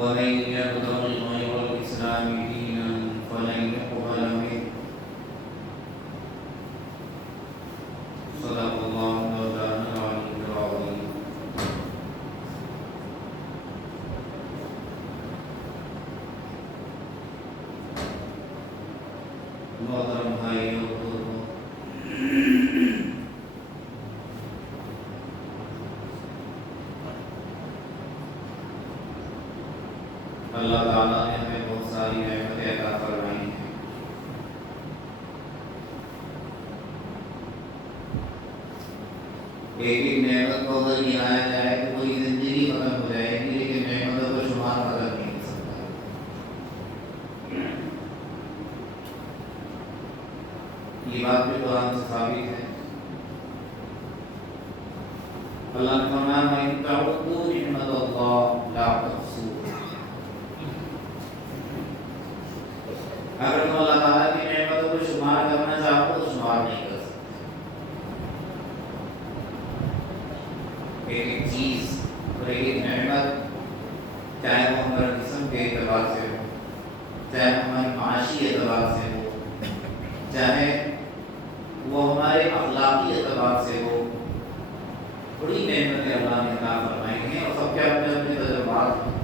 ومن يبتغ غير الإسلام دينا فلن يقبل منه صدق الله مولانا العلي العظيم. محترم بھائیوں اللہ تعالیٰ نے ہمیں بہت ساری نعمتیں عطا فرمائی ہیں. ایک ایک نعمت کو اگر گنایا جائے تو پوری زندگی ختم ہو جائے گی، لیکن نعمتوں کو شمار بدل نہیں ہو سکتا. یہ بات بھی قرآن سے ثابت ہے. اللہ نے فرمایا وَإِن تَعُدُّوا نِعْمَتَ اللَّهِ لَا تُحْصُوهَا. اگر تم اللہ تعالیٰ کی نعمتوں کو شمار کرنا چاہو تو شمار نہیں کر سکتے. ایک ایک چیز اور ایک ایک نعمت، چاہے وہ ہمارے جسم کے اعتبار سے ہو، چاہے ہمارے معاشی اعتبار سے ہو، چاہے وہ ہمارے اخلاقی اعتبار سے ہو، بڑی نعمتیں اللہ نے عطا فرمائی ہیں اور سب کے اپنے اپنے تجربات ہیں.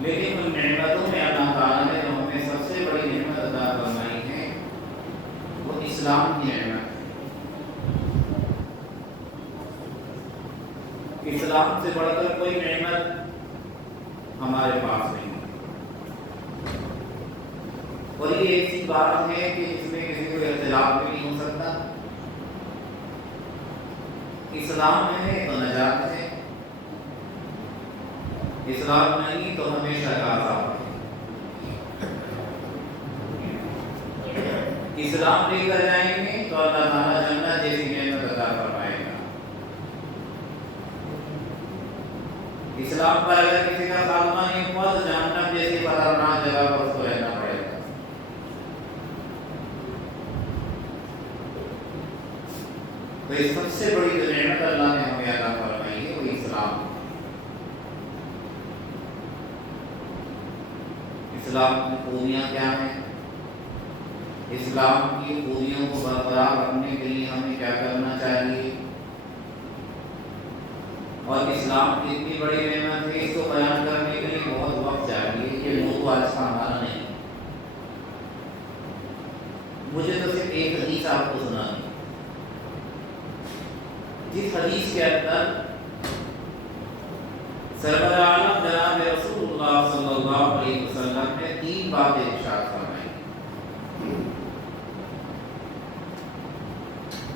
لیکن ان نعمتوں میں اللہ تعالیٰ نے جو ہمیں سب سے بڑی نعمت عطا فرمائی ہے وہ اسلام کی نعمت ہے. اسلام سے بڑھ کر کوئی نعمت ہمارے پاس نہیں ہے. اور یہ ایک سی بات ہے کہ اس میں کسی کو اختلاف بھی نہیں ہو سکتا. اسلام ہے تو نجات ہے، اسلام نہیں تو ہمیشہ کا عذاب ہے. اسلام لے کر جائیں گے تو اللہ تعالیٰ جنت جیسی نعمت عطا فرمائے گا. اسلام پر اگر کسی کا خاتمہ نہیں ہوا تو جہنم جیسی خطرناک جگہ پر اس کو رہنا پڑے گا. تو اس سب سے بڑی جو نعمت اللہ نے ہمیں عطا فرمائی ہے وہ اسلام. اسلام کی خوبیاں کیا ہیں؟ اسلام کی خوبیوں کو برقرار رکھنے کے لیے ہمیں کیا کرنا چاہیے؟ اور اسلام کی اتنی بڑی نعمت ہے، اس کو بیان کرنے کے لیے بہت وقت چاہیے. یہ موضوع آج کا ہمارا نہیں. مجھے تو صرف ایک حدیث آپ کو سنانی، جس حدیث کے اندر سرور عالم جناب رسول اللہ صلی اللہ علیہ وسلم نے 3 باتیں ارشاد فرمائی،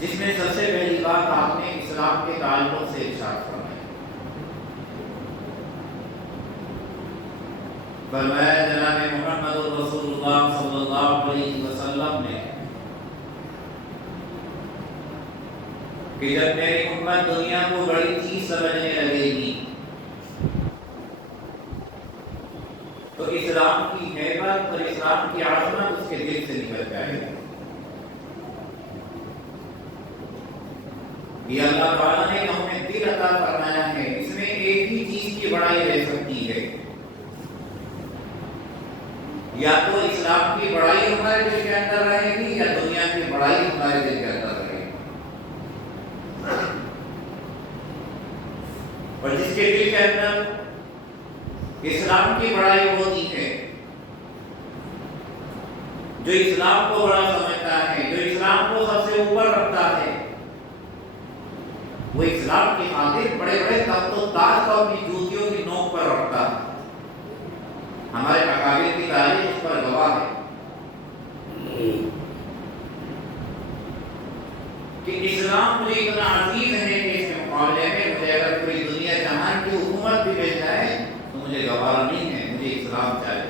جس میں سب سے پہلی بات آپ نے اسلام کے تعلق سے ارشاد فرمائی. فرمایا جناب محمد رسول اللہ صلی اللہ علیہ وسلم نے کہ جب میری امت دنیا کو بڑی چیز سمجھنے لگے گی تو اسلام کی ہیبت اور اسلام کی عظمت اس کے دل سے نکل جائے گی. یہ اللہ تعالیٰ نے ہمیں دل عطا فرمایا ہے، اس میں ایک ہی چیز کی بڑائی رہ سکتی ہے، یا تو اسلام کی بڑائی ہمارے دل کے اندر رہے گی یا دنیا کی بڑائی ہمارے دل کے اندر رہے گی. اور جس کے دل کے اندر اسلام کی بڑائی ہوتی ہے، جو اسلام کو بڑا سمجھتا ہے، جو اسلام کو سب سے اوپر رکھتا ہے، وہ اسلام کی خاطر بڑے بڑے تخت و تاج کو اپنی جوتیوں کی نوک پر رکھتا ہے. ہمارے اکابر کی تاریخ اس پر گواہ ہے کہ اسلام مجھے اتنا عزیز ہے کہ اس کے مقابلے میں مجھے اگر پوری دنیا جہان کی حکومت بھی مل جائے تو مجھے گوارا نہیں ہے، مجھے اسلام چاہیے.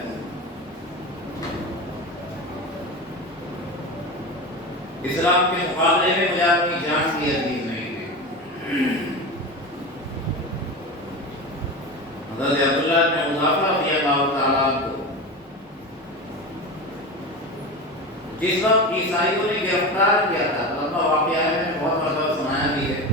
اسلام کے مقابلے میں مجھے اپنی جان کی عزیز نہیں ہے. حضرت عبداللہ بن حذافہ رضی اللہ تعالیٰ عنہ جس وقت عیسائیوں نے گرفتار کیا تھا، لمبا واقعہ ہے، میں نے بہت مرتبہ سنایا بھی ہے.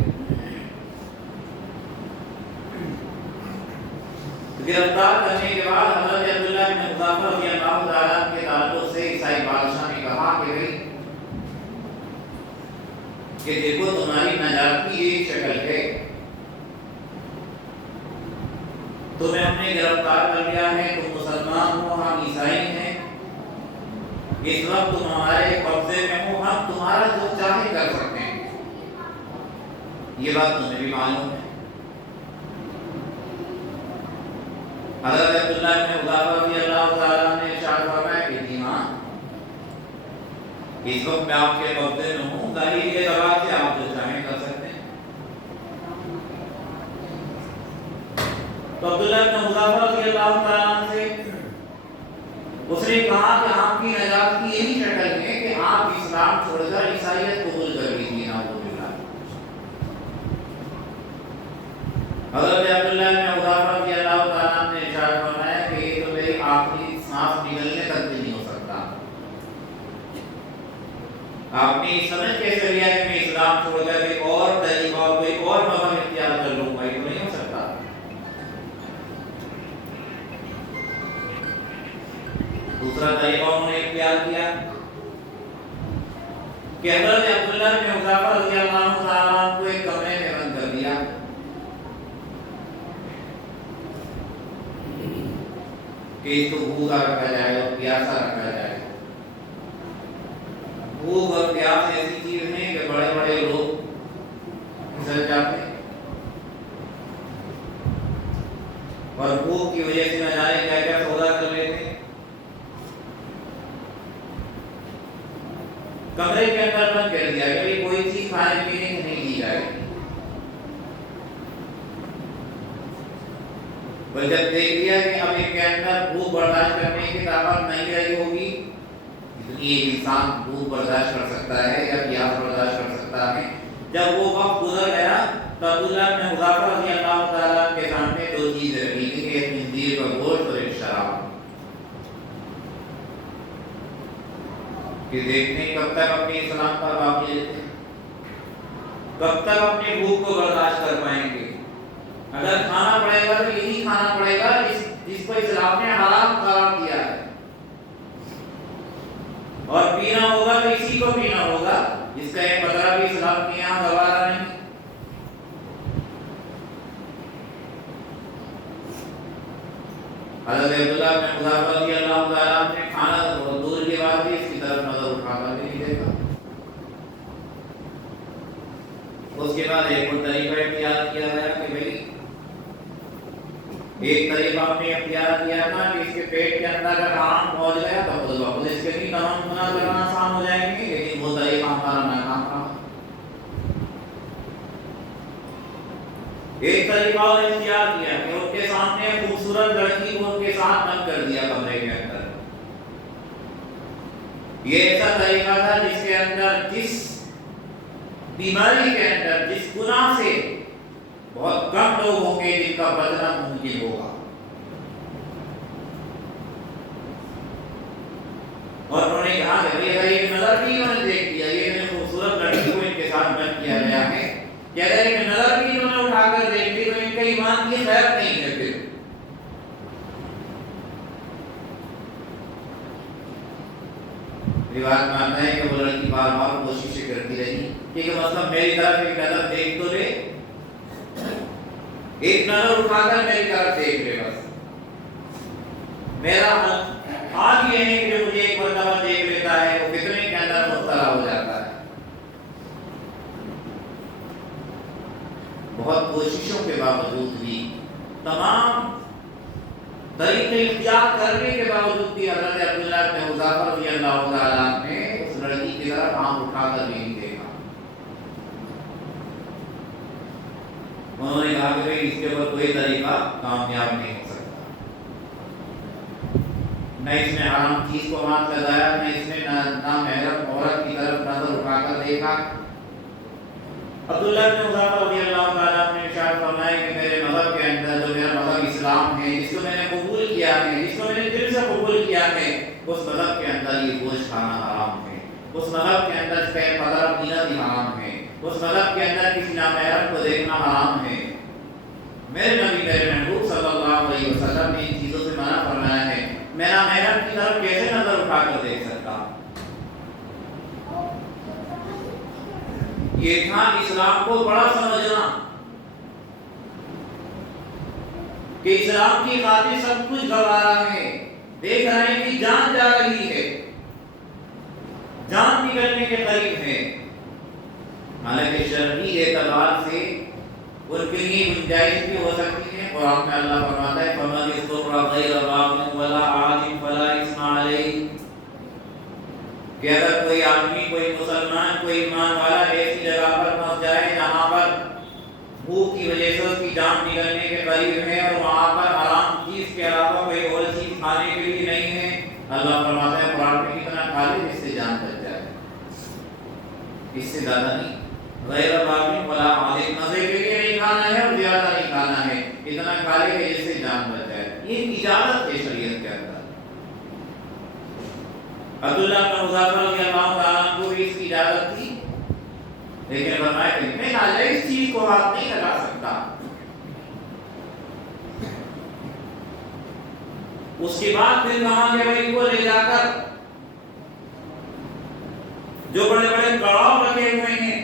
گرفتار کرنے کے بعد حضرت عبداللہ بن حذافہ رضی اللہ تعالیٰ کے تعلق سے عیسائی بادشاہ نے کہا کہ بھائی کہ دیکھو تمہاری نجات کی ایک شکل ہے، تمہیں ہم نے گرفتار کر لیا ہے، تم مسلمان ہو، ہم عیسائی ہیں، اس وقت تم ہمارے قبضے میں ہو، ہم تمہارا جو چاہے کر سکتے ہیں، یہ بات تمہیں بھی معلوم ہے۔ حضرت عبداللہ بن حذافہ رضی اللہ تعالیٰ نے ارشاد فرمایا کہ جی ہاں، اس وقت میں آپ کے قبضے میں ہوں، ظاہر کے اعتبار سے آپ جو چاہیں کر سکتے ہیں۔ تو عبداللہ بن حذافہ رضی اللہ تعالیٰ سے اس نے کہا کہ آپ کی نجات کی یہی شکل ہے کہ آپ اسلام چھوڑ کر عیسائیت قبول کر لیجیے۔ حضرت عبداللہ بن حذافہ رضی اللہ تعالیٰ نے ارشاد فرمایا کہ یہ تو میری آخری سانس نکلنے تک بھی نہیں ہو سکتا۔ آپ نے سمجھ کیسے لیا کہ میں اسلام چھوڑ کر ایک اور طریقہ اور کوئی اور مذہب اختیار کر لوں گا؟ یہ تو نہیں ہو سکتا۔ دوسرا طریقہ انہوں نے اختیار کیا کہ حضرت عبداللہ بن حذافہ رضی اللہ تعالیٰ کو ایک کمرے میں بند کر دیا کہ اس کو بھوکا رکھا جائے اور پیاسا رکھا جائے۔ بھوک اور پیاس ایسی چیز ہے کہ بڑے بڑے لوگ پھسل جاتے ہیں، اور بھوک کی وجہ سے نہ جانے کیا کیا سودا کر لیتے ہیں۔ کمرے کے اندر بند کر دیا کہ کوئی چیز کھانے پینے کی نہیں دی جائے گی، اور جب دیکھ لیا کہ اب ان کے اندر بھوک برداشت کرنے کی طاقت نہیں رہی ہوگی، اتنی ایک انسان بھوک برداشت کر سکتا ہے یا پیاس برداشت کر سکتا ہے، جب وہ وقت گزر گیا تو عبداللہ بن حذافہ رضی اللہ تعالیٰ کے سامنے دو چیزیں رکھی تھیں، ایک خنزیر کا گوشت اور ایک شراب، کہ دیکھتے ہیں کب تک اپنے اسلام پر باقی رہتے ہیں، کب تک اپنی بھوک کو برداشت کر پائیں گے۔ اگر کھانا پڑے گا تو یہی کھانا پڑے گا جس کو اسلام نے حرام قرار دیا ہے، اور پینا ہوگا تو اسی کو پینا ہوگا جس کا ایک قطرہ بھی اسلام کے یہاں گوارا نہیں۔ حضرت عبداللہ بن حذافہ رضی اللہ تعالیٰ نے کھانا بہت دور کی بات بھی اس کی طرف نظر اٹھاتا بھی نہیں دیکھا۔ اس کے بعد ایک اور طریقہ اختیار کیا گیا کہ بھئی ایک طریقہ ہم نے اختیار کیا تھا کہ اس کے پیٹ کے اندر اگر آم پہنچ گیا تو خود بخود اس کے بھی تمام گناہ کرنا آسان ہو جائیں گے، لیکن وہ طریقہ ہمارا ناکام رہا۔ ایک طریقہ اور اختیار کیا کہ ان کے سامنے خوبصورت لڑکی کو ان کے ساتھ بند کر دیا کمرے کے اندر۔ یہ ایسا طریقہ تھا جس کے اندر، جس بیماری کے اندر، جس گناہ سے بہت کم لوگ ہوں گے جن کا بچنا ممکن ہوگا۔ اور انہوں نے کہا کہ اگر ایک نظر بھی انہوں نے دیکھ لیا، یہ میں خوبصورت لڑکی کو ان کے ساتھ بند کیا گیا ہے، کہ اگر ایک نظر بھی انہوں نے اٹھا کر دیکھ لی تو ان کا ایمان کی خیر نہیں ہے۔ پھر روایت میں آتا ہے کہ وہ لڑکی بار بار کوششیں کرتی رہی کہ مطلب میری طرف ایک نظر دیکھ تو لے، ایک نظر اٹھا کر میری طرف دیکھ لے، بس میرا حال یہ ہے کہ مجھے ایک مرتبہ دیکھ لیتا ہے وہ فتنے کے اندر مبتلا ہو جاتا ہے۔ بہت کوششوں کے باوجود بھی، تمام طریقے اختیار کرنے کے باوجود بھی حضرت عبداللہ بن حذافہ رضی اللہ تعالیٰ نے اس لڑکی کی طرف آنکھ اٹھا کر بھی نہیں دیکھا۔ انہوں نے کہا کہ اس کے اوپر کوئی طریقہ کامیاب نہیں ہو سکتا، نہ اس نے حرام چیز کو ہاتھ لگایا، نہ اس نے نامحرم عورت کی طرف نظر اٹھا کر دیکھا۔ عبداللہ بن حذافہ رضی اللہ تعالیٰ نے ارشاد فرمایا کہ میرے مذہب کے اندر، جو میرا مذہب اسلام ہے، جس کو میں نے قبول کیا ہے، جس کو میں نے دل سے قبول کیا ہے، اس مذہب کے اندر یہ گوشت کھانا حرام ہے، اس مذہب کے اندر خیر قدر پینا بھی حرام ہے، اس مذہب کے اندر کسی نامحرم کو دیکھنا حرام ہے۔ میرے نبی میرے محبوب صلی اللہ علیہ وسلم نے ان چیزوں سے منع فرمایا ہے، میں نامحرم کی طرف کیسے نظر اٹھا کر دیکھ سکتا؟ یہ تھا اسلام کو بڑا سمجھنا کہ اسلام کی خاطر سب کچھ گوارا ہے، دیکھ رہے ہیں کہ جان جا رہی ہے، جان نکلنے کے قریب ہے، حالانکہ شرعی اعتبار سے ان کے لیے گنجائش بھی ہو سکتی ہے۔ قرآن میں اللہ فرماتا ہے فَمَنِ اضْطُرَّ غَيْرَ بَاغٍ وَلَا عَادٍ فَلَا إِثْمَ عَلَيْهِ، کہ اگر کوئی آدمی، کوئی مسلمان، کوئی ایمان والا ایسی جگہ پر پہنچ جائے جہاں پر بھوک کی وجہ سے اس کی جان نکلنے کے قریب ہے اور وہاں پر حرام چیز کے علاوہ کوئی اور چیز کھانے کے لیے نہیں ہے، اللہ فرماتا ہے قرآن میں کتنا کھا لے جس سے جان بچ جائے، اس سے زیادہ نہیں۔ غیر باغ ولا عادٍ، مزے کے لیے نہیں کھانا ہے اور زیادہ نہیں کھانا ہے، اتنا کھا لے کہ جس سے جان بچ جائے، یہ اجازت ہے شریعت کے اندر۔ عبداللہ بن مظفر رضی اللہ تعالیٰ عنہ کو بھی اس کی اجازت تھی، لیکن فرمایا کہ میں ناجائز چیز کو ہاتھ نہیں لگا سکتا۔ اس کے بعد پھر کہا کہ بھائی کو لے جا کر جو بڑے بڑے کڑاؤ رکھے ہوئے ہیں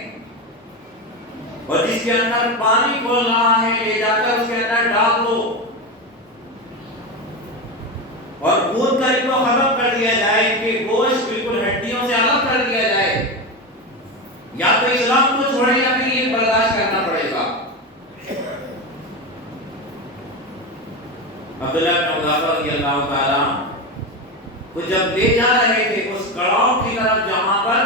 اور جس کے اندر پانی کھول رہا ہے، لے جا کر اس کے اندر ڈال دو اور بھون کر ان کو ختم کر دیا جائے، ان کے گوشت بالکل ہڈیوں سے الگ کر دیا جائے، یا تو اسلام کو چھوڑے یا پھر یہ برداشت کرنا پڑے گا۔ عبداللہ بن مظفر رضی اللہ تعالیٰ کو جب لے جا رہے تھے اس کڑاؤ کی طرف جہاں پر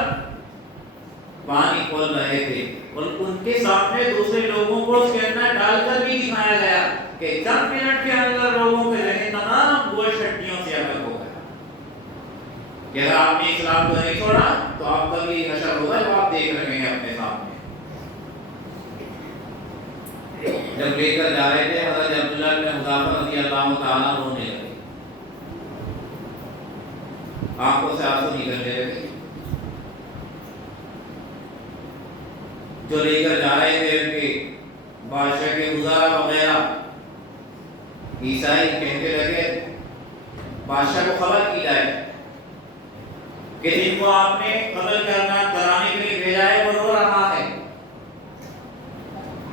پانی کھول رہے تھے، اور ان کے سامنے دوسرے لوگوں کو اس کے اندر ڈال کر بھی دکھایا گیا کہ چند منٹ کے اندر لوگوں کے ذہن تمام گوشت ہڈیوں سے الگ ہو گیا، کہ اگر آپ نے اسلام کو نہیں چھوڑا تو آپ کا بھی حشر ہوگا جو آپ دیکھ رہے ہیں اپنے سامنے۔ جب لے کر جا رہے تھے حضرت عبداللہ بن مظفر رضی اللہ تعالیٰ رونے لگے، آنکھوں سے آنسو نکلنے لگے۔ جو لے کر جا رہے تھے ان کے بادشاہ کے وزراء وغیرہ عیسائی کہتے لگے بادشاہ کو خبر کی جائے کہ جن کو آپ نے قتل کرانے کے لیے بھیجا ہے وہ رو رہا ہے۔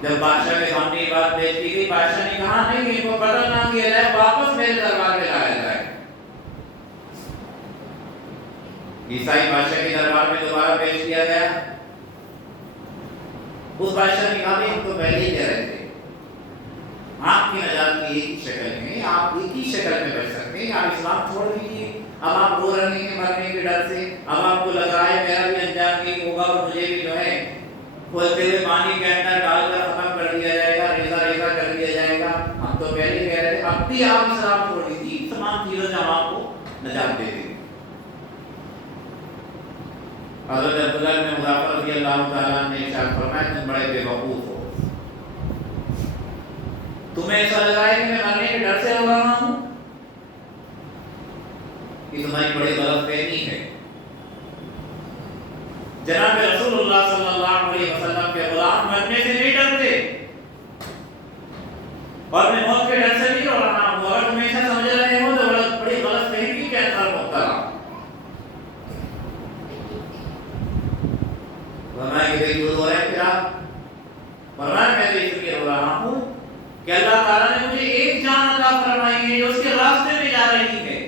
جب بادشاہ کے سامنے یہ بات پیش کی گئی، بادشاہ نے کہا نہیں، ان کو قتل نہ کیا جائے، واپس میرے دربار میں لایا جائے۔ عیسائی بادشاہ کے دربار میں دوبارہ پیش کیا گیا۔ اس بادشاہ نے کہا ہم تو پہلے ہی کہہ رہے تھے آپ کی نجات کی ایک ہی شکل ہے، آپ ایک ہی شکل میں بچ سکتے ہیں، آپ اسلام چھوڑ دیجیے، اب آپ رو رہے ہیں مرنے کے ڈر سے، اب آپ کو لگ رہا ہے میرا بھی انجام نہیں ہوگا اور مجھے بھی جو ہے کھولتے ہوئے پانی کے اندر ڈال کر ختم کر دیا جائے گا، ریزہ ریزہ کر دیا جائے گا، ہم تو پہلے کہہ رہے تھے اب بھی آپ اسلام چھوڑ دیجیے، تمام چیزوں سے ہم آپ کو نجات دے دیں۔ حضرت عبداللہ بن مظفر رضی اللہ تعالیٰ نے ارشاد فرمایا تم بڑے بے وقوف ہو، تمہیں ایسا لگا ہے کہ میں مرنے کے ڈر سے رو رہا ہوں، یہ تمہاری بڑی غلط فہمی ہے۔ جناب رسول اللہ صلی اللہ علیہ وسلم کے غلام مرنے سے نہیں ڈرتے اور میں موت کے ڈر سے نہیں رو رہا ہوں، اگر تم ایسا سمجھ رہے ہو تو بڑی غلط فہمی کے اندر مبتلا۔ فرمایا کہ کیوں رو رہے ہیں پھر آپ؟ فرمایا میں تو اس لیے رو رہا ہوں کہ اللہ تعالیٰ نے مجھے ایک جان عطا فرمائی ہے جو اس کے راستے میں جا رہی ہے،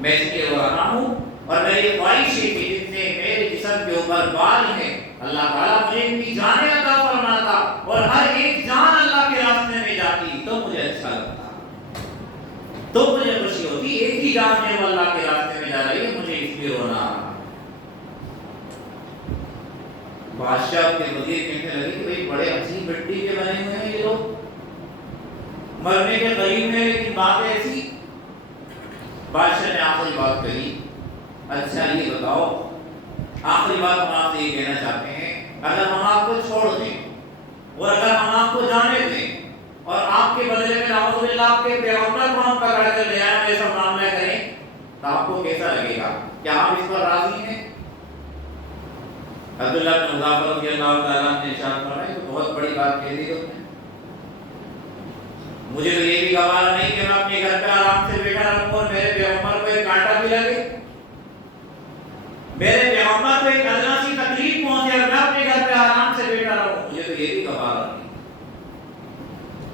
میں اس لیے رو رہا ہوں، اور میری خواہش ہے کہ جتنے میرے جسم کے اوپر بال ہیں اللہ تعالیٰ مجھے ان کی جانیں عطا فرماتا اور ہر ایک جان اللہ کے راستے میں جاتی تو مجھے اچھا لگتا، تو مجھے خوشی ہوتی، ایک ہی جان ہے وہ اللہ کے راستے میں جا رہی ہے، مجھے اس لیے رونا آ رہا۔ بادشاہ کے وزیر کہنے لگے کہ بھائی بڑے عجیب مٹی کے بنے ہوئے ہیں یہ لوگ، مرنے کے قریب میں لیکن بات ایسی۔ بادشاہ نے آخری بات کہی، اچھا یہ بتاؤ، آخری بات ہم آپ سے یہ کہنا چاہتے ہیں، اگر ہم آپ کو چھوڑ دیں اور اگر ہم آپ کو جانے دیں اور آپ کے بدلے میں نعوذ باللہ آپ کے پیغمبر کو ہم پکڑ کر لے آئیں ایسا معاملہ کریں تو آپ کو کیسا لگے گا؟ کیا آپ اس پر راضی ہیں؟ عبداللہ بن مظفر رضی اللہ تعالیٰ نے ارشاد فرمایا کہ بہت بڑی بات کہہ دی تم نے، مجھے تو یہ بھی گوارا نہیں کہ میں اپنے گھر پہ آرام سے بیٹھا رہوں اور میرے پیغمبر کو ایک کانٹا بھی لگے، میرے پیغمبر کو ایک ادنا سی تکلیف پہنچے اور میں اپنے گھر پہ آرام سے بیٹھا رہوں، مجھے تو یہ بھی گوارا نہیں۔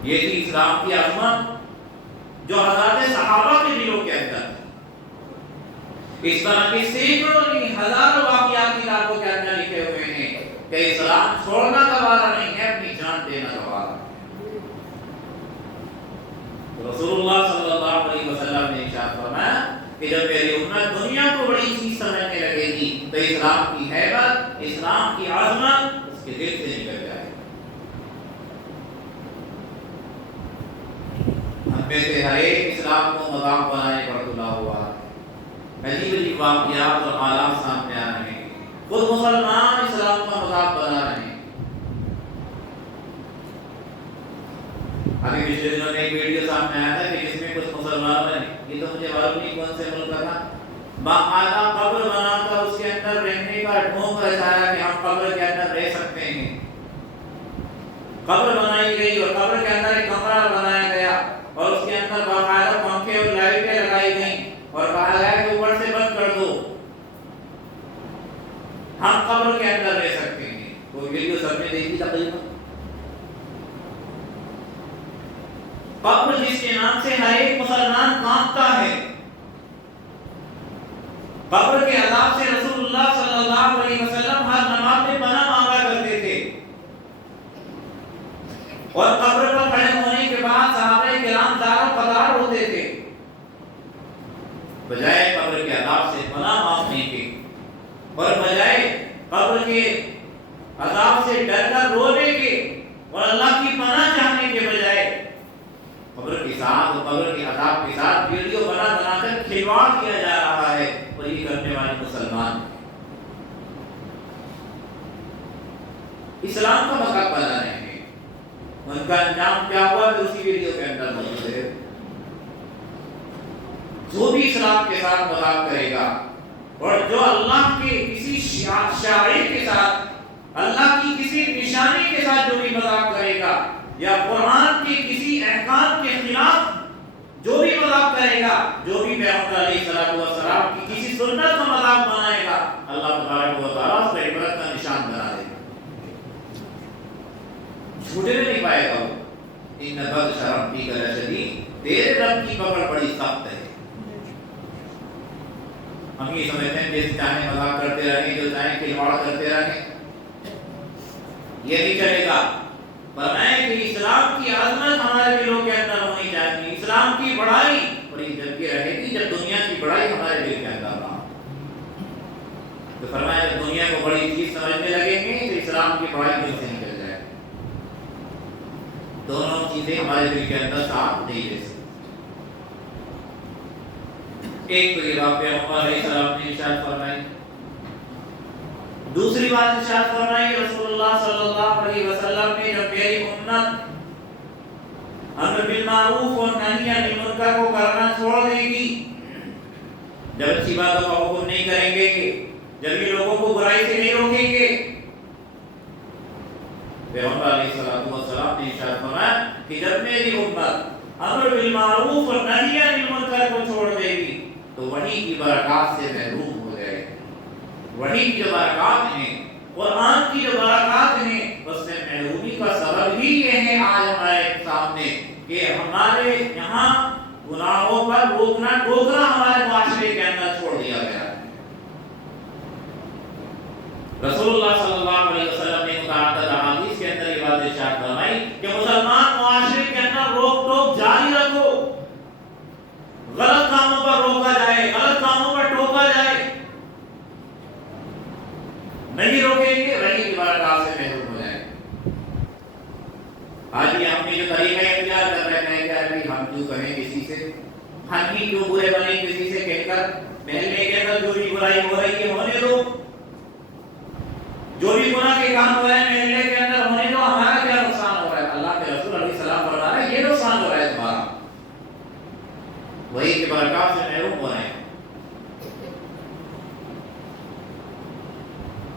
یہ تھی اسلام کی عظمت جو حضرات صحابہ کے دلوں کے اندر تھی۔ اس طرح کی سینکڑوں نہیں ہزاروں واقعات کتابوں کے اندر لکھے ہوئے ہیں کہ اسلام چھوڑنا گوارا نہیں ہے، اپنی جان دینا گوارا ہے۔ رسول اللہ صلی اللہ علیہ وسلم نے ارشاد فرمایا کہ جب میری امت دنیا کو بڑی چیز سمجھنے لگے گی تو اسلام کی ہیبت، اسلام کی عظمت اس کے دل سے نکل جائے گی۔ ہم میں سے ہر ایک اسلام کو مذاق بنانے پر تلا ہوا ہے، عجیب عجیب واقعات اور حالات سامنے آ رہے ہیں، خود مسلمان اسلام کا مذاق بنا رہے ہیں۔ ابھی پچھلے دنوں میں ایک ویڈیو سامنے آیا تھا کہ جس میں کچھ مسلمانوں نے، یہ تو مجھے معلوم نہیں کون سے ملک کا تھا، باقاعدہ قبر بنا کر اس کے اندر رہنے کا ڈھونگ رچایا کہ ہم قبر کے اندر رہ سکتے ہیں۔ قبر بنائی گئی اور قبر کے اندر ایک کمرہ بنایا گیا اور اس کے اندر باقاعدہ پنکھے اور لائٹیں لگائی گئیں اور کہا گیا کہ اوپر سے بند کر دو، ہم قبر کے اندر رہ سکتے ہیں۔ وہ ویڈیو سب نے دیکھی تقریباً۔ قبر جس کے نام سے ہر ایک مسلمان کانپتا ہے، قبر کے عذاب سے رسول اللہ صلی اللہ علیہ وسلم ہر نماز میں پناہ مانگا کرتے تھے، اور قبر پر کھڑے ہونے کے بعد صحابہ کرام دار و قطار ہوتے تھے، بجائے قبر کے عذاب سے پناہ مانگنے کے اور بجائے قبر کے عذاب سے ڈر کر رونے کے اور اللہ کی پناہ چاہنے کے بجائے قبر کے ساتھ اور قبر کے عذاب کے ساتھ ویڈیو بنا بنا کر کھلواڑ کیا جا رہا ہے، اور یہ کرنے والے مسلمان اسلام کا مذاق بنا رہے ہیں۔ ان کا انجام کیا ہوا تو اسی ویڈیو کے اندر موجود ہے۔ جو بھی اسلام کے ساتھ مذاق کرے گا اور جو اللہ کے کسی شاعر کے ساتھ، اللہ کی کسی نشانی کے ساتھ جو بھی مذاق کرے گا یا قرآن کے کسی احکام کے خلاف جو بھی مذاق کرے گا، جو بھی پیغمبر علیہ السلام کی کسی سنت کا مذاق بنائے گا، اللہ تبارک و تعالیٰ اس پر عبرت کا نشان بنا دے گا، چھوٹے نہیں پائے گا وہ۔ ان بطش ربک لشدید، تیرے رب کی پکڑ بڑی سخت ہے۔ ہم یہ سمجھتے ہیں جیسے چاہیں مذاق کرتے رہیں، جو چاہیں کھلواڑ کرتے رہیں، یہ نہیں چلے گا۔ فرمائے کہ اسلام کی عظمت ہمارے دلوں کے اندر ہونی چاہیے، اسلام کی بڑائی، اور یہ جب یہ رہے گی جب دنیا کی بڑائی ہمارے دل کے اندر رہا۔ تو فرمایا جب دنیا کو بڑی چیز سمجھنے لگیں گے تو اسلام کی بڑائی دل سے نکل جائے گی۔ دونوں چیزیں ہمارے دل کے اندر ساتھ نہیں رہ سکتی۔ ایک تو یہ بات پیغمبر علیہ السلام نے ارشاد فرمائی، دوسری بات ارشاد فرمائی رسول اللہ صلی اللہ علیہ وسلم نے، جب میری امت امر بالمعروف اور نہی عن المنکر کو کرنا چھوڑ دے گی، جب اچھی باتوں کا حکم نہیں کریں گے، جب یہ لوگوں کو برائی سے نہیں روکیں گے، پیغمبر علیہ السلام نے ارشاد فرمایا کہ جب میری امت امر بالمعروف اور نہی عن المنکر کو چھوڑ دے گی تو وحی کی برکات سے محروم ہو جائے گی۔ وحی کی جو برکات ہیں، قرآن کی جو برکات ہیں، اس میں محرومی کا سبب ہی یہ ہے آج ہمارے سامنے کہ ہمارے یہاں گناہوں پر روکنا ٹوکنا ہمارے معاشرے کے اندر چھوڑ دیا گیا ہے۔ رسول اللہ صلی اللہ علیہ وسلم نے متعدد احادیث کے اندر یہ بات ارشاد فرمائی کہ مسلمان معاشرے کے اندر روک ٹوک جاری رکھو، غلط کاموں پر روکا جائے، غلط کاموں پر ٹوکا جائے، نہیں روکیں گے وہی کی برکات سے محروم ہو جائیں گے۔ آج یہ ہم نے جو طریقہ اختیار کر رہے ہیں کہ ہم کیوں کہیں کسی سے، ہم ہی کیوں برے بنے کسی سے کہہ کر، محلے کے اندر جو بھی برائی ہو رہی ہے ہونے دو، جو بھی گناہ کے کام ہو رہے ہیں محلے کے اندر ہونے دو، ہمارا کیا نقصان ہو رہا ہے؟ اللہ کے رسول علیہ السلام فرما رہے ہیں یہ نقصان ہو رہا ہے تمہارا، وہی کی برکات سے محروم ہو رہے ہیں۔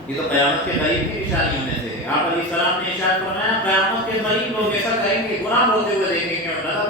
یہ تو قیامت کے قریب کی نشانیوں میں سے ہے۔ آپ علیہ السلام نے ارشاد فرمایا قیامت کے قریب لوگ ایسا کریں گے، گناہ ہوتے ہوئے دیکھیں گے اور اللہ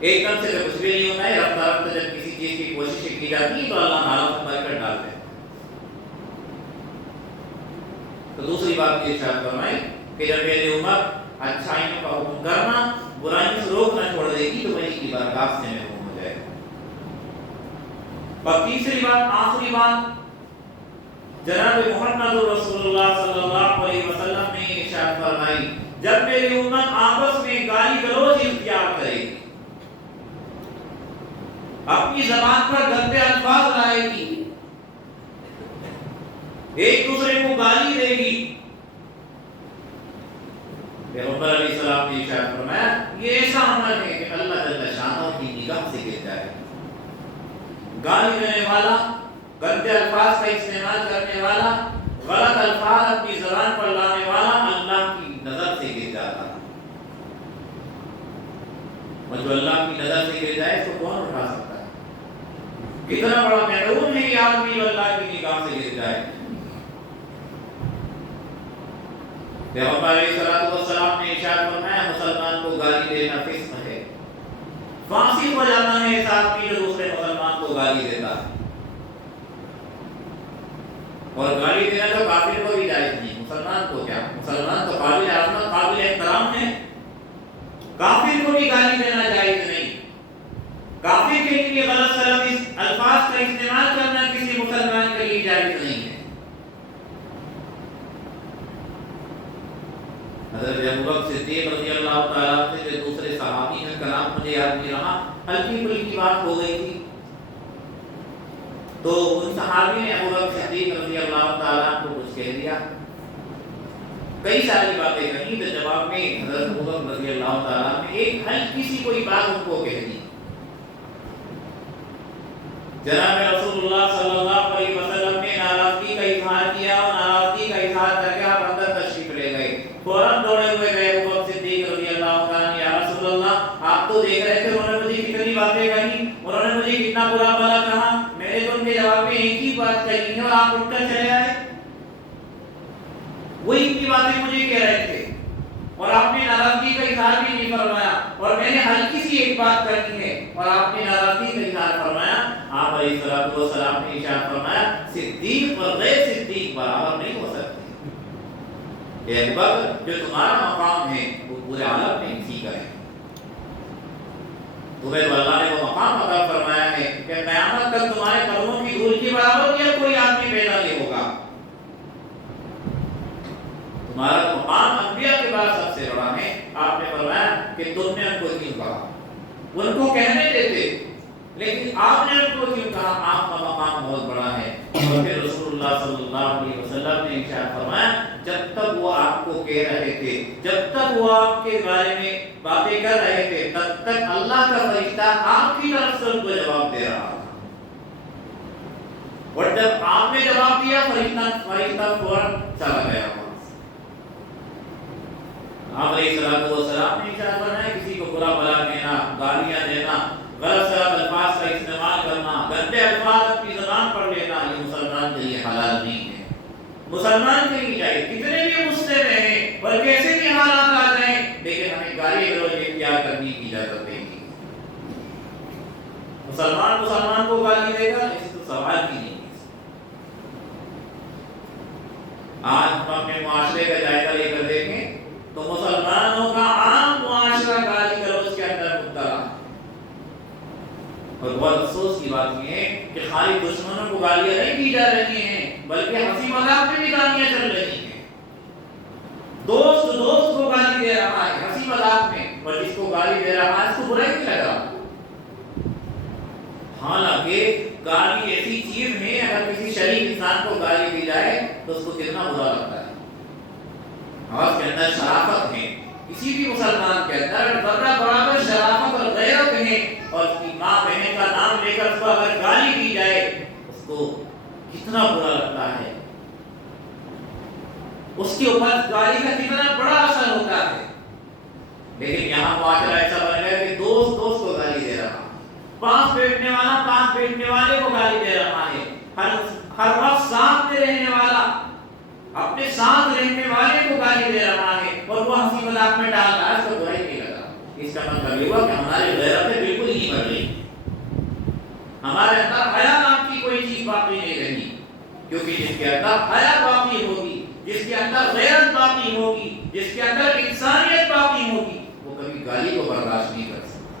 ایک دم سے کچھ بھی نہیں ہوتا ہے، رفتہ رفتہ جب کسی چیز کی کوشش کی جاتی ہے تو اللہ تعالیٰ اس میں برکت ڈالتے ہیں۔ تو دوسری بات یہ ارشاد فرمائی کہ جب میری امت اچھائیوں کا حکم کرنا، برائیوں سے روکنا چھوڑ دے گی تو وہی کی بارگاہ سے محروم ہو جائے گا۔ اور تیسری بات، آخری بات، جناب محمد رسول اللہ صلی اللہ علیہ وسلم نے ارشاد فرمائی جب میری امت آپس میں گالی گلوچ اختیار کرے گی، اپنی زبان پر گندے الفاظ لائے گی، ایک دوسرے کو گالی دے گی، پیغمبر علیہ السلام نے ارشاد فرمایا یہ ایسا عمل ہے کہ اللہ جل شانہ کی نگاہ سے گر جائے۔ گالی دینے والا، گندے الفاظ کا استعمال کرنے والا، غلط الفاظ اپنی زبان پر لانے والا اللہ کی نظر سے گر جاتا ہے، اور جو اللہ کی نظر سے گر جائے اس کو کون اٹھا سکتا ہے؟ کتنا بڑا محروم ہے یہ آدمی جو اللہ کی نگاہ سے گر جائے۔ پیغمبر علیہ السلام نے ارشاد فرمایا مسلمان کو گالی دینا فسق ہے، فاسق ہو جاتا ہے ایسا آدمی جو دوسرے مسلمان کو گالی دیتا ہے، اور گالی دینا تو کافر کو بھی جائز نہیں، مسلمان کو کیا، مسلمان تو قابل عظمت قابل احترام ہے، کافر کو بھی گالی دینا جائز نہیں۔ کافر کے لیے غلط سلط الفاظ کا استعمال کرنا کسی مسلمان کے لیے جائز نہیں ہے۔ حضرت ابوبکر صدیق رضی اللہ تعالیٰ عنہ سے دوسرے صحابی کا کلام مجھے یاد نہیں رہا، ہلکی پھلکی بات ہو گئی تھی، تو ان صحابی نے ابوبکر صدیق رضی اللہ تعالیٰ عنہ کو کچھ کہہ دیا، کئی ساری باتیں کہیں، تو جواب میں حضرت ابوبکر رضی اللہ تعالیٰ عنہ نے ایک ہلکی سی کوئی بات ان کو کہہ دی۔ جناب رسول اللہ صلی اللہ علیہ وسلم نے ناراضگی کا اظہار کیا اور ناراضگی کا اظہار کر کے آپ اندر تشریف لے گئے، فوراً دوڑے ہوئے گئے ابوبکر صدیق رضی اللہ تعالیٰ عنہ، یا رسول اللہ آپ تو دیکھ رہے تھے انہوں نے مجھے کتنی باتیں کہیں، انہوں نے مجھے کتنا برا بھلا کہا، میں نے تو ان کے جواب میں ایک ہی بات کہی ہے اور آپ اٹھ کر چلے آئے، وہی اتنی باتیں مجھے کہہ رہے تھے اور آپ نے ناراضگی کا اظہار بھی نہیں فرمایا، اور میں نے ہلکی سی ایک بات کرنی ہے اور آپ نے ناراضگی کا اظہار فرمایا۔ آپ علیہ الصلوۃ والسلام نے ارشاد فرمایا صدیق اور غیر صدیق برابر نہیں ہو سکتے، اے ابوبکر جو تمہارا مقام ہے وہ پورے عالم میں کسی کا ہے، تمہیں تو اللہ نے وہ مقام عطا فرمایا ہے کہ قیامت تک تمہارے قدموں کی دھول کے برابر کیا کوئی آدمی پیدا نہیں ہوگا، تمہارا مقام انبیاء کے بعد سب سے بڑا ہے۔ آپ نے فرمایا کہ تم نے ان کو کیوں کہا، ان کو کہنے دیتے لیکن آپ نے ان کو کیوں کہا، آپ کا مقام بہت بڑا ہے۔ اور پھر رسول اللہ صلی اللہ علیہ وسلم نے ارشاد فرمایا جب تک وہ آپ کو کہہ رہے تھے، جب تک وہ آپ کے بارے میں باتیں کر رہے تھے، تب تک اللہ کا فرشتہ آپ کی طرف سے ان کو جواب دے رہا تھا، اور جب آپ نے جواب دیا فرشتہ فوراً چلا گیا۔ آپ علیہ الصلوۃ والسلام نے ارشاد فرمایا کسی کو برا بھلا کہنا، گالیاں دینا، غلط سلط الفاظ کا استعمال کرنا، گندے الفاظ اپنی زبان پر لینا، یہ مسلمان کے لیے حلال نہیں ہے۔ مسلمان کے لیے چاہیے کتنے بھی غصے میں ہیں اور کیسے بھی حالات آ جائیں، لیکن ہمیں گالی گلوچ اختیار کرنے کی اجازت نہیں ہے۔ مسلمان کو گالی دے گا اس تو سوال ہی نہیں ہے۔ آج ہم اپنے معاشرے کا جائزہ لے کر دیکھیں تو مسلمانوں کا عام معاشرہ گالی گلوچ کے اندر مبتلا ہے، اور بہت افسوس کی بات یہ ہے کہ خالی دشمنوں کو گالیاں نہیں دی جا رہی ہیں بلکہ ہنسی مذاق میں بھی گالیاں چل رہی ہیں، دوست کو گالی دے رہا ہے ہنسی مذاق میں، اور جس کو گالی دے رہا ہے اس کو برا نہیں لگا، حالانکہ گالی ایسی چیز ہے اگر کسی شریف انسان کو گالی دی جائے تو اس کو کتنا برا لگتا ہے، اور اس کے اندر شرافت ہے، کسی بھی مسلمان کے اندر ذرہ برابر شرافت اور غیرت ہے، اور اس کی ماں بہن کا نام لے کر اس کو اگر گالی دی جائے اس کو کتنا برا لگتا ہے، اس کے اوپر گالی کا کتنا بڑا اثر ہوتا ہے۔ لیکن یہاں معاشرہ ایسا بن گیا کہ دوست کو گالی دے رہا ہے، پاس بیٹھنے والے کو گالی دے رہا ہے، ہر وقت ساتھ میں رہنے والا اپنے ساتھ رہنے والے کو گالی دے رہا ہے اور وہ ہنسی مذاق میں ڈال رہا ہے، اس کو برا ہی نہیں لگا۔ اس کا مطلب یہ ہوا کہ ہماری غیرت ہمارے اندر حیا نام کی کوئی چیز باقی نہیں رہی، کیونکہ جس کے اندر حیا باقی ہوگی، جس کے اندر غیرت باقی ہوگی، جس کے اندر انسانیت باقی ہوگی، وہ کبھی گالی کو برداشت نہیں کر سکتا۔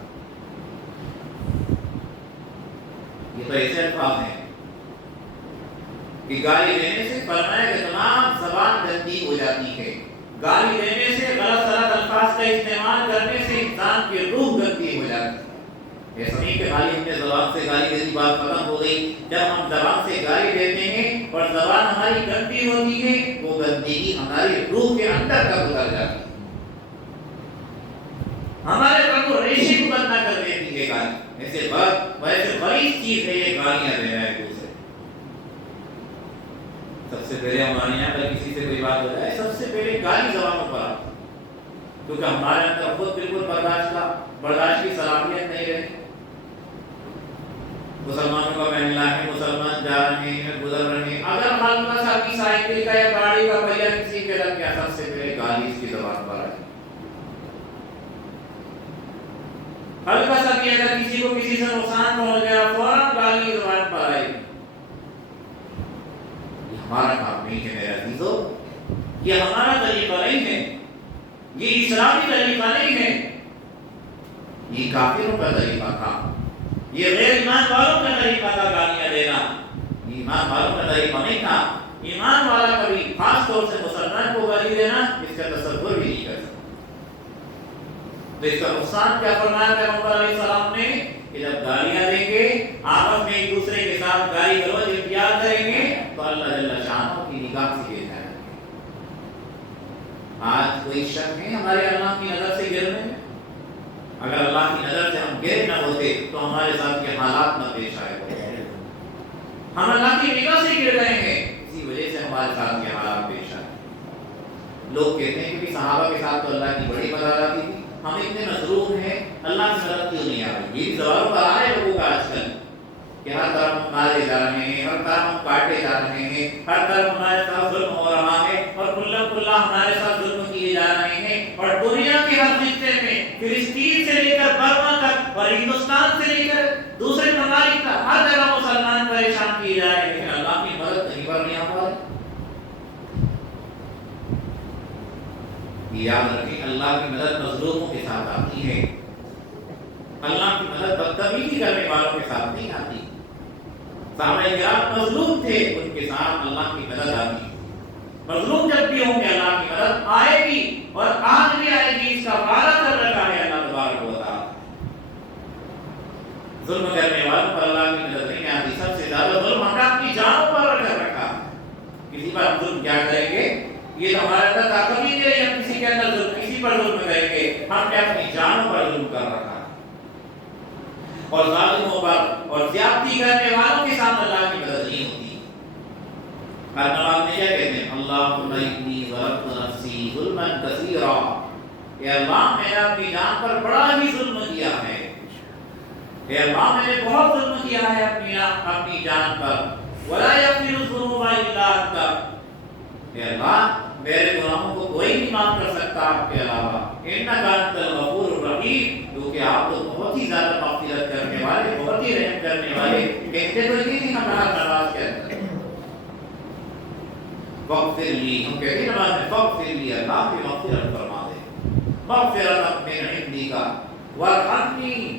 یہ تو ایسے الفاظ ہیں کہ گالی دینے سے فرمایا کہ تمام زبان گندی ہو جاتی ہے، گالی دینے سے، غلط غلط الفاظ کا استعمال کرنے سے انسان کی روح گندی ہو جاتی ہے۔ ایسا نہیں کہ خالی اپنے زبان سے گالی دینے کی بات ختم ہو گئی، جب ہم زبان سے گالی دیتے ہیں اور زبان ہماری گندی ہوتی ہے، وہ گندگی ہماری روح کے اندر کا گزر جاتی ہے، ہمارے رنگ و ریشے کو گندا کر دیتی ہے گالی۔ ویسے بڑی چیز ہے یہ گالیاں دینا ایک دوسرے۔ سب سے پہلے ہمارے یہاں پر کسی سے کوئی بات ہو جائے، سب سے پہلے گالی زبانوں پر آتی ہے، کیونکہ ہمارے اندر خود بالکل برداشت کی صلاحیت نہیں رہی۔ مسلمانوں کا پہننا ہے، مسلمان جا رہے ہیں، گزر رہے ہیں، اگر ہلکا سا بھی سائیکل کا یا گاڑی کا پہیا کسی پہ لگ گیا، سب سے پہلے گالی اس کی زبان پر آئی۔ ہلکا سا بھی اگر کسی کو کسی سے نقصان پہنچ گیا، فوراً گالی زبان پر آئی۔ یہ ہمارا کام نہیں ہے میرے عزیزو، یہ ہمارا طریقہ نہیں ہے، یہ اسلامی طریقہ نہیں ہے، یہ کافروں کا طریقہ تھا، یہ غیر ایمان والوں کا طریقہ تھا گالیاں دینا، یہ ایمان والوں کا طریقہ نہیں تھا۔ ایمان والا کبھی خاص طور سے مسلمان کو گالی دینا اس کا تصور بھی نہیں کر سکتا۔ تو اس کا نقصان کیا فرمایا پیغمبر علیہ السلام نے کہ جب گالیاں دیں گے، آپس میں ایک دوسرے کے ساتھ گالی گلوچ اختیار کریں گے تو اللہ جل شانہ کی نگاہ سے گر جائیں گے۔ آج کوئی شک ہے ہمارے اللہ کی نظر سے گرنے میں؟ اگر اللہ کی نظر سے ہم گر نہ ہوتے تو ہمارے ساتھ کے حالات نہ پیش آئے ہوتے۔ ہم اللہ کی نگاہ سے گر گئے ہیں، اسی وجہ سے ہمارے ساتھ کے حالات پیش آئے۔ لوگ کہتے ہیں کہ صحابہ کے ساتھ تو اللہ کی بڑی مدد آتی تھی، ہم اتنے مظلوم ہیں، اللہ کی مدد کیوں نہیں آ رہی؟ یہ زبانوں پر آ رہے لوگوں کا آج کل کہ ہر طرف ہم مارے جا رہے ہیں، ہر طرف ہم کاٹے جا رہے ہیں، ہر طرف ہمارے ساتھ ظلم ہو رہا ہے، اور کلّا ہمارے ساتھ ظلم کیے جا رہے ہیں، اور دنیا کے ہر خطے میں فلسطین سے لے کر برما تک اور ہندوستان سے لے کر دوسرے ممالک تک ہر جگہ مسلمان پریشان کیے جا رہے ہیں، لیکن اللہ کی مدد کہیں پر نہیں آ پا رہی۔ یاد رکھیں اللہ کی مدد مظلوموں کے ساتھ آتی ہے، اللہ کی مدد بدتمیزی کرنے والوں کے ساتھ نہیں آتی۔ صحابہ کرام مظلوم تھے، ان کے ساتھ اللہ کی مدد آتی ہے۔ مظلوم جب بھی ہوں گے اللہ کی مدد آئے گی، اور آج بھی آئے گی، اس کا وعدہ کر رکھا ہے اللہ تبارک و تعالیٰ۔ ظلم کرنے والوں پر اللہ کی مدد نہیں آتی، سب سے زیادہ ظلم ہم نے اپنی جانوں پر کر رکھا ہے۔ کسی پر ہم ظلم کیا کریں گے؟ یہ تو ہمارے اندر طاقت ہی نہیں ہے، ہم کسی کے اندر ظلم، کسی پر ظلم کریں گے، ہم نے اپنی جانوں پر ظلم کر رکھا ہے۔ اور ظالموں پر اور زیادتی کرنے والوں کے ساتھ اللہ کی مدد نہیں ہوتی۔ ہر نماز میں کیا کہتے ہیں؟ اللہم انی ظلمت نفسی ظلما کثیرا، اے اللہ میں نے اپنی جان پر بڑا ہی ظلم کیا ہے، اے اللہ میں نے بہت ظلم کیا ہے اپنی جان پر، ولا یغفر الذنوب الا انت، اے اللہ میرے گناہوں کو کوئی نہیں معاف کر سکتا آپ کے علاوہ، انک انت الغفور الرحیم، کیونکہ آپ تو بہت ہی زیادہ مغفرت کرنے والے، بہت ہی رحم کرنے والے۔ کہتے تو یہ نہیں ہمارا نماز کے اندر وغفر لی، ہم کہتے ہیں نماز میں وغفر لی، اللہ کی مغفرت فرما دے، مغفرت من عندک وارحمنی،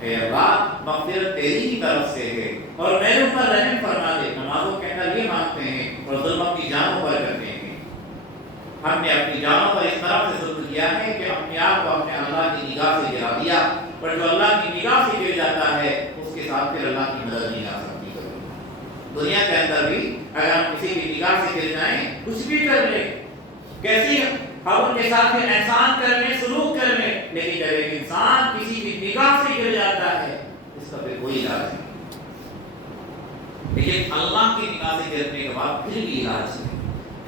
اے اللہ مغفرت تیری ہی طرف سے ہے اور میرے اوپر رحم فرما دے۔ نمازوں کے اندر یہ مانگتے ہیں اور ظلم اپنی جانوں پر کرتے ہیں۔ ہم نے اپنی جانوں پر اس طرح سے ظلم کیا ہے کہ اپنے آپ کو اپنے اللہ کی نگاہ سے گرا دیا، پر جو اللہ کی نگاہ سے گر جاتا ہے اس کے ساتھ پھر اللہ کی مدد نہیں آ سکتی۔ دنیا کے اندر بھی اگر ہم کسی کی نگاہ سے گر جائیں، کچھ بھی کر لیں، کیسی ہم ان کے ساتھ احسان کر لیں، سلوک کر لیں، لیکن جب ایک انسان کسی کی نگاہ سے گر جاتا ہے اس کا پھر کوئی علاج نہیں۔ لیکن اللہ کی نگاہ سے گرنے کے بعد پھر بھی علاج ہے،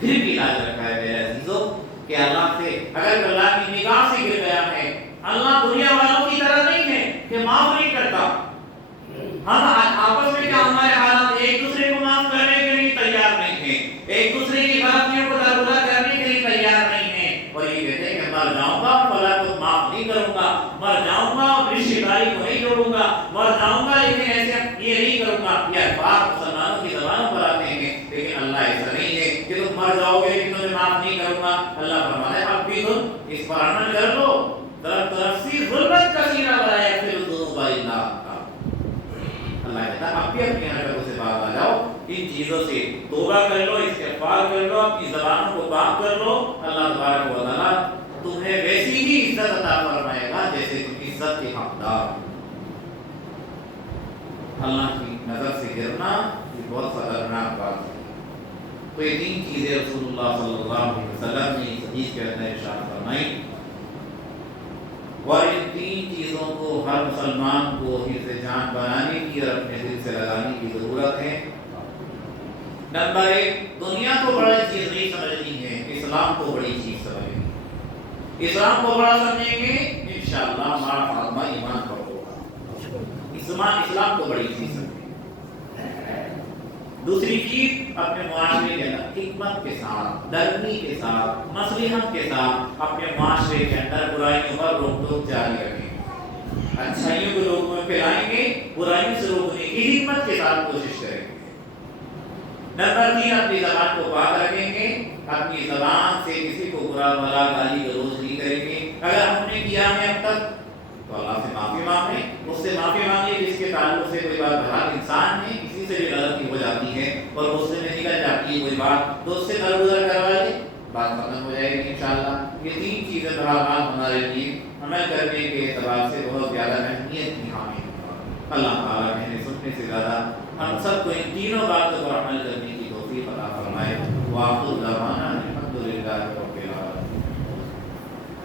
پھر بھی علاج رکھا ہے میرے عزیزوں کہ اللہ سے اگر اللہ کی نگاہ سے گر گیا ہے، اللہ دنیا والوں کی طرح نہیں ہے کہ معاف نہیں کرتا۔ ہم آپس میں کیا ہمارے حالات ایک دوسرے کو معاف کرنے کے لیے تیار نہیں ہیں، ایک دوسرے کی غلطیوں کو درگزر کرنے کے لیے تیار نہیں ہیں، اور یہ کہتے ہیں کہ مر جاؤں گا فلاں کو معاف نہیں کروں گا، مر جاؤں گا رشتہ داری کو نہیں جوڑوں گا، مر جاؤں گا لیکن ایسے اس پر عمل کر لو. تنفسی ظلمت کثیرہ ولا یغفر الذنوب الا انت. اللہ کہتا ہے آپ بھی اپنی حرکتوں سے باز آ جاؤ, ان چیزوں سے توبہ کر لو, استغفار کر لو, اپنی زبانوں کو پاک کر لو. اللہ تبارک و تعالیٰ تمہیں ویسی ہی عزت عطا فرمائے گا جیسے تم عزت کے حقدار. اللہ کی نظر سے گرنا یہ بہت خطرناک بات ہے. تو یہ 3 چیزیں رسول اللہ صلی اللہ علیہ وسلم نے اس حدیث کے اندر ارشاد فرمائی, اور ان 3 چیزوں کو ہر مسلمان کو حفظ جان بنانے کی اور اپنے دل سے لگانے کی ضرورت ہے. نمبر 1, دنیا کو بڑی چیز نہیں سمجھنی ہے, اسلام کو بڑی چیز سمجھنی ہے. اسلام کو بڑا سمجھیں گے انشاءاللہ ہمارا خاتمہ ایمان پر ہوگا. اسلام کو بڑی چیز سمجھیں. دوسری چیز, اپنے معاشرے کے اندر حکمت کے ساتھ, نرمی کے ساتھ, مصلحت کے ساتھ اپنے معاشرے کے اندر برائیوں پر روک ٹوک جاری رکھیں. اچھائیوں کو لوگوں میں پھیلائیں گے, برائیوں سے روکنے کی حکمت کے ساتھ کوشش کریں گے. نمبر 3, اپنی زبان کو پاک رکھیں گے, اپنی زبان سے کسی کو برا بھلا گالی گلوچ نہیں کریں گے. اگر ہم نے کیا ہے اب تک تو اللہ سے معافی مانگیں, اس سے معافی مانگیں جس کے تعلق سے کوئی بات بہرحال انسان ہے, کسی سے بھی غلطی ہو جاتی ہے اور غصے میں نکل جاتی ہے کوئی بات, تو اس سے درگزر کروائے, بات ختم ہو جائے گی انشاءاللہ. یہ 3 چیزیں بہرحال ہمارے لیے عمل کرنے کے اعتبار سے بہت زیادہ اہمیت کی حامل ہیں. اللہ تعالیٰ نے سننے سے زیادہ ہم سب کو ان تینوں باتوں پر عمل کرنے کی توفیق عطا فرمائے. وآخر دعوانا الحمدللہ.